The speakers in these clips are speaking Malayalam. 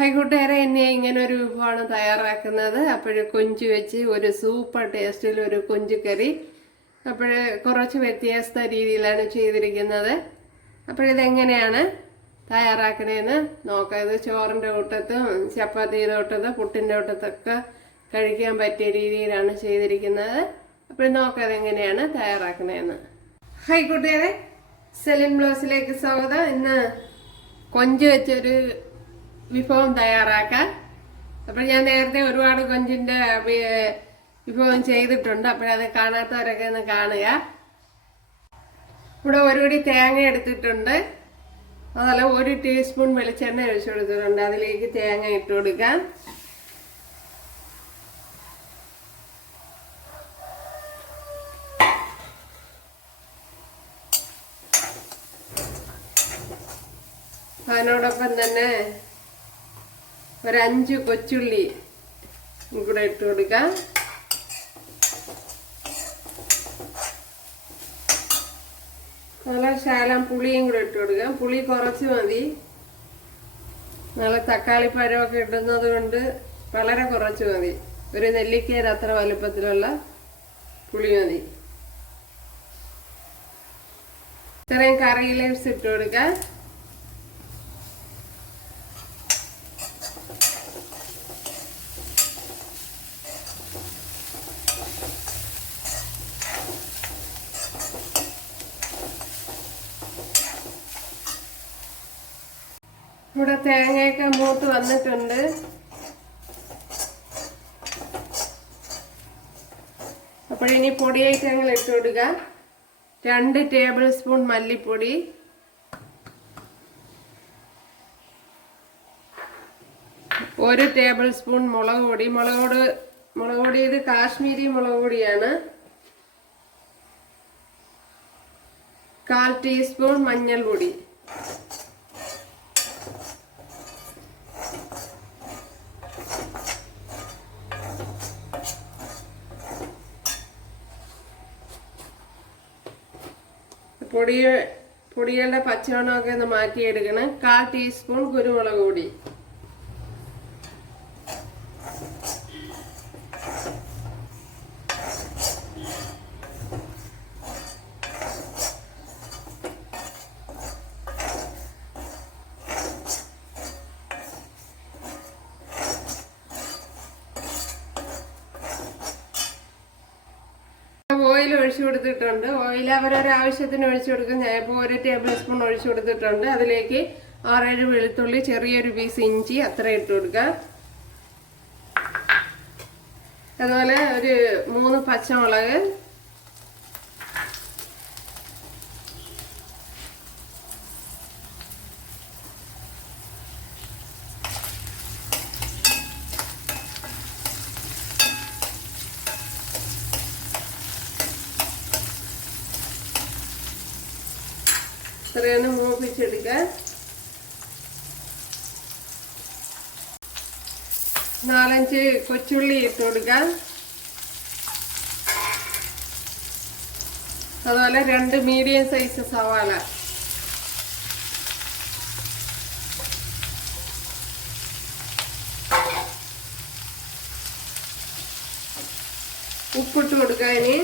കൈക്കൂട്ടുകാരെ എന്നെ ഇങ്ങനെ ഒരു വിഭവമാണ് തയ്യാറാക്കുന്നത്. അപ്പോഴ് കൊഞ്ച് വെച്ച് ഒരു സൂപ്പർ ടേസ്റ്റിൽ ഒരു കൊഞ്ച് കറി. അപ്പോഴ് കുറച്ച് വ്യത്യസ്ത രീതിയിലാണ് ചെയ്തിരിക്കുന്നത്. അപ്പോഴിതെങ്ങനെയാണ് തയ്യാറാക്കണേന്ന് നോക്കാം. ചോറിന്റെ കൂട്ടത്തും ചപ്പാത്തിയുടെ കൂട്ടത്ത് പുട്ടിന്റെ കൂട്ടത്തൊക്കെ കഴിക്കാൻ പറ്റിയ രീതിയിലാണ് ചെയ്തിരിക്കുന്നത്. അപ്പോൾ നോക്കാം എങ്ങനെയാണ് തയ്യാറാക്കണേന്ന്. ഹൈക്കോട്ടേറെ സെലിൻ ബ്ലോസിലേക്ക് സ്വാഗതം. ഇന്ന് കൊഞ്ച് വെച്ചൊരു വിഭവം തയ്യാറാക്കാം അപ്പോൾ ഞാൻ നേരത്തെ ഒരുപാട് കൊഞ്ചിന്റെ വിഭവം ചെയ്തിട്ടുണ്ട്. അപ്പോഴത് കാണാത്തവരൊക്കെ ഒന്ന് കാണുക. ഇവിടെ ഒരു പിടി തേങ്ങ എടുത്തിട്ടുണ്ട്. അതുപോലെ ഒരു ടീസ്പൂൺ വെളിച്ചെണ്ണ ഒഴിച്ചു കൊടുത്തിട്ടുണ്ട്. അതിലേക്ക് തേങ്ങ ഇട്ട് കൊടുക്കാം. അതിനോടൊപ്പം തന്നെ ഒരഞ്ച് കൊച്ചുള്ളി കൂടെ ഇട്ട് കൊടുക്കാം. നല്ല ശാലം പുളിയും കൂടെ ഇട്ട് കൊടുക്കാം. പുളി കുറച്ച് മതി. നല്ല തക്കാളി പഴമൊക്കെ ഇടുന്നത് കൊണ്ട് വളരെ കുറച്ച് മതി. ഒരു നെല്ലിക്കയുടെ അത്ര വലുപ്പത്തിലുള്ള പുളി മതി. ഇത്രയും കറിയിലേക്ക് ഇട്ട് കൊടുക്കാം. ഇവിടെ തേങ്ങയൊക്കെ മൂത്ത് വന്നിട്ടുണ്ട്. അപ്പോഴിനി പൊടി ഐറ്റങ്ങൾ ഇട്ട് കൊടുക്കുക. രണ്ട് ടേബിൾ സ്പൂൺ മല്ലിപ്പൊടി. ഒരു ടേബിൾ സ്പൂൺ മുളക് പൊടി. മുളക് പൊടി മുളക് പൊടി ഇത് കാശ്മീരി മുളക് പൊടിയാണ്. കാൽ ടീസ്പൂൺ മഞ്ഞൾപ്പൊടി. പൊടി പൊടികളുടെ പച്ചമണമൊക്കെ ഒന്ന് മാറ്റിയെടുക്കണം. കാൽ ടീസ്പൂൺ കുരുമുളക് പൊടി ഓയിൽ ഒഴിച്ചു കൊടുത്തിട്ടുണ്ട്. ഓയിൽ അവരൊരു ആവശ്യത്തിന് ഒഴിച്ചു കൊടുക്കും. ഞാൻ ഇപ്പോൾ ഒരു ടേബിൾ സ്പൂൺ ഒഴിച്ചു കൊടുത്തിട്ടുണ്ട്. അതിലേക്ക് ആറേഴ് വെളുത്തുള്ളി ചെറിയൊരു പീസ് ഇഞ്ചി അത്ര ഇട്ട് കൊടുക്കുക അതുപോലെ ഒരു മൂന്ന് പച്ചമുളക് ഇത്രയൊന്ന് മൂപ്പിച്ചെടുക്കാൻ. നാലഞ്ച് കൊച്ചുള്ളി ഇട്ട് കൊടുക്കാം. അതുപോലെ രണ്ട് മീഡിയം സൈസ് സവാള. ഉപ്പിട്ട് കൊടുക്കാം ഇനി.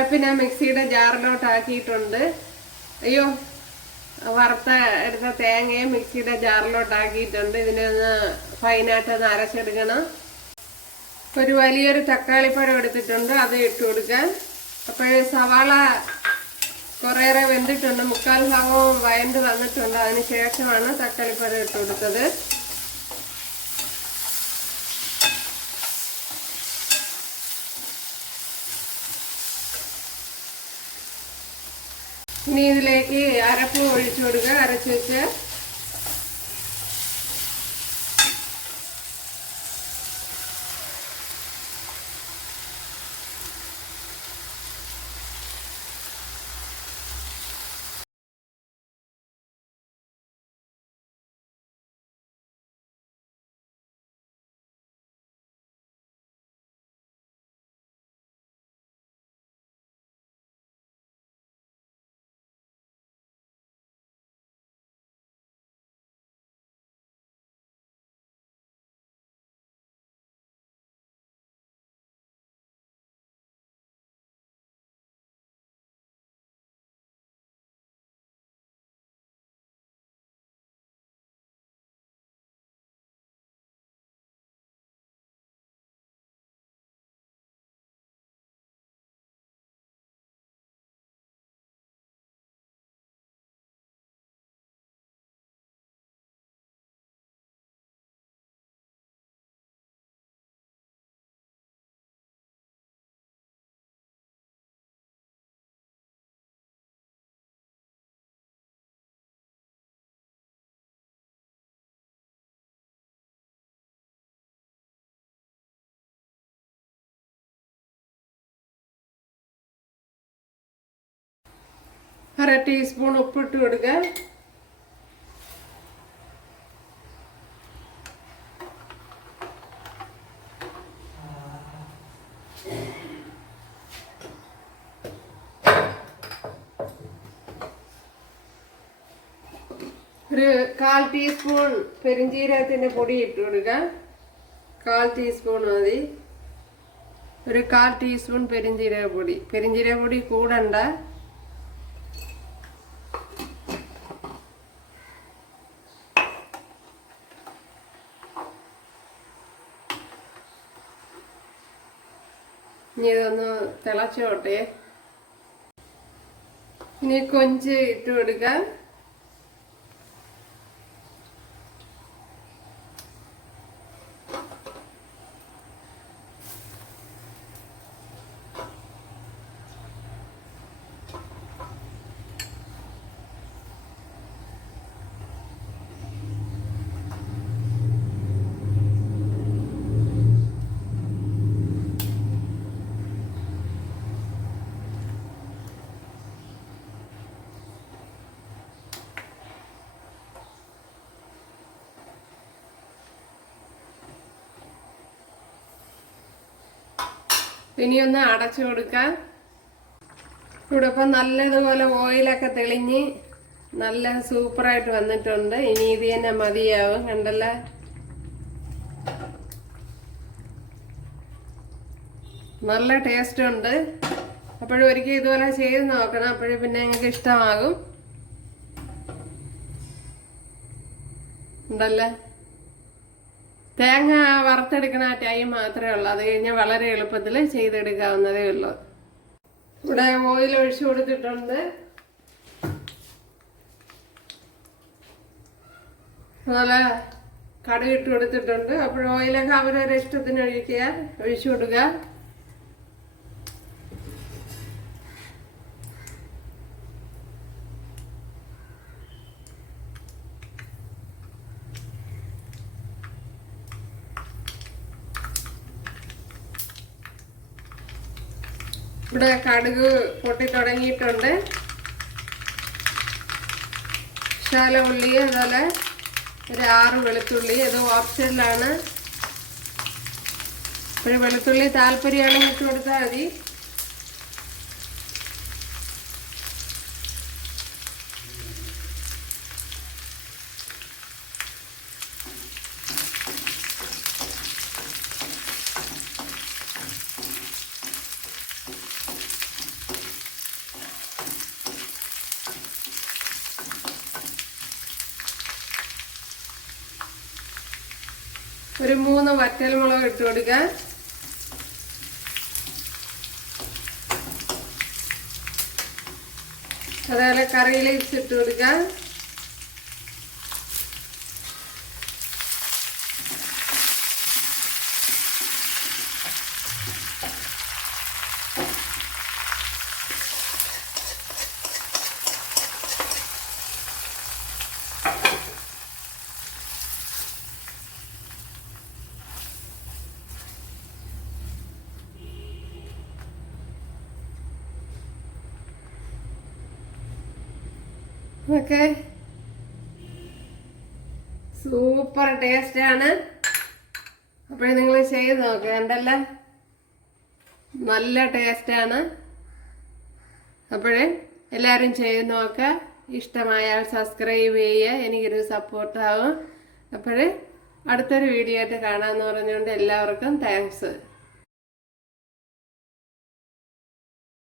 അരപ്പ് ഞാൻ മിക്സിയുടെ ജാറിലോട്ട് ആക്കിയിട്ടുണ്ട് അയ്യോ വറുത്ത എടുത്ത തേങ്ങയും മിക്സിയുടെ ജാറിലോട്ട് ആക്കിയിട്ടുണ്ട് ഇതിനെ ഒന്ന് ഫൈനായിട്ട് ഒന്ന് അരച്ചെടുക്കണം. ഒരു വലിയൊരു തക്കാളിപ്പഴം എടുത്തിട്ടുണ്ട്. അത് ഇട്ട് കൊടുക്കാൻ. അപ്പോൾ സവാള കുറേയേറെ വെന്തിട്ടുണ്ട്. മുക്കാൽ ഭാഗവും വയണ്ട് വന്നിട്ടുണ്ട്. അതിന് ശേഷമാണ് തക്കാളിപ്പഴം ഇട്ട് കൊടുത്തത്. ഇനി ഇതിലേക്ക് അരപ്പ് ഒഴിച്ചു കൊടുക്കുക അരച്ച് വെച്ച് അര ടീസ്പൂൺ ഉപ്പിട്ട് കൊടുക്കുക ഒരു കാൽ ടീസ്പൂൺ പെരിഞ്ജീരകത്തിന്റെ പൊടി ഇട്ട് കൊടുക്കുക കാൽ ടീസ്പൂൺ മതി ഒരു കാൽ ടീസ്പൂൺ പെരിഞ്ജീരക പൊടി പെരിഞ്ജീരക പൊടി കൂടണ്ട ഇനി ഇതൊന്ന് തിളച്ചോട്ടെ. ഇനി കൊഞ്ച് ഇട്ട് കൊടുക്കാം. ഇനി ഒന്ന് അടച്ചു കൊടുക്കാം. ഇവിടെ ഇപ്പം നല്ലതുപോലെ ഓയിലൊക്കെ തെളിഞ്ഞ് നല്ല സൂപ്പറായിട്ട് വന്നിട്ടുണ്ട്. ഇനി ഇത് തന്നെ മതിയാവും. കണ്ടല്ല? നല്ല ടേസ്റ്റ് ഉണ്ട്. അപ്പോഴും ഒരിക്കൽ ഇതുപോലെ ചെയ്ത് നോക്കണം. അപ്പോഴും പിന്നെ ഞങ്ങൾക്ക് ഇഷ്ടമാകും. ഉണ്ടല്ലേ തേങ്ങ വറുത്തെടുക്കുന്ന ടൈം മാത്രമേ ഉള്ളൂ. അത് കഴിഞ്ഞാൽ വളരെ എളുപ്പത്തിൽ ചെയ്തെടുക്കാവുന്നതേ ഉള്ളൂ. ഇവിടെ ഓയിൽ ഒഴിച്ചു കൊടുത്തിട്ടുണ്ട്. അതുപോലെ കടുകിട്ട് കൊടുത്തിട്ടുണ്ട്. അപ്പോൾ ഓയിലൊക്കെ അവരവരെ ഇഷ്ടത്തിന് ഒഴിക്കുക ഒഴിച്ചു കൊടുക്കുക. ഇവിടെ കടുക് പൊട്ടി തുടങ്ങിയിട്ടുണ്ട് ശാല ഉള്ളി അതുപോലെ ഒരു ആറ് വെളുത്തുള്ളി ഇത് ഓപ്ഷനിലാണ്. ഒരു വെളുത്തുള്ളി താല്പര്യമാണെങ്കിൽ ഇട്ട് കൊടുത്താൽ മതി. ഒരു മൂന്ന് വറ്റൽമുളക് ഇട്ട് കൊടുക്കുക അതേപോലെ കറിയിലേക്ക് ഇട്ട് കൊടുക്കുക ഓക്കെ സൂപ്പർ ടേസ്റ്റ് ആണ്. അപ്പോൾ നിങ്ങൾ ചെയ്ത് നോക്കുക ഉണ്ടല്ലേ നല്ല ടേസ്റ്റ് ആണ്. അപ്പോഴേ എല്ലാവരും ചെയ്ത് നോക്കുക ഇഷ്ടമായാൽ സബ്സ്ക്രൈബ് ചെയ്യുക. എനിക്കൊരു സപ്പോർട്ടാവും അപ്പോഴേ അടുത്തൊരു വീഡിയോ ആയിട്ട് കാണാമെന്ന് പറഞ്ഞുകൊണ്ട് എല്ലാവർക്കും താങ്ക്സ്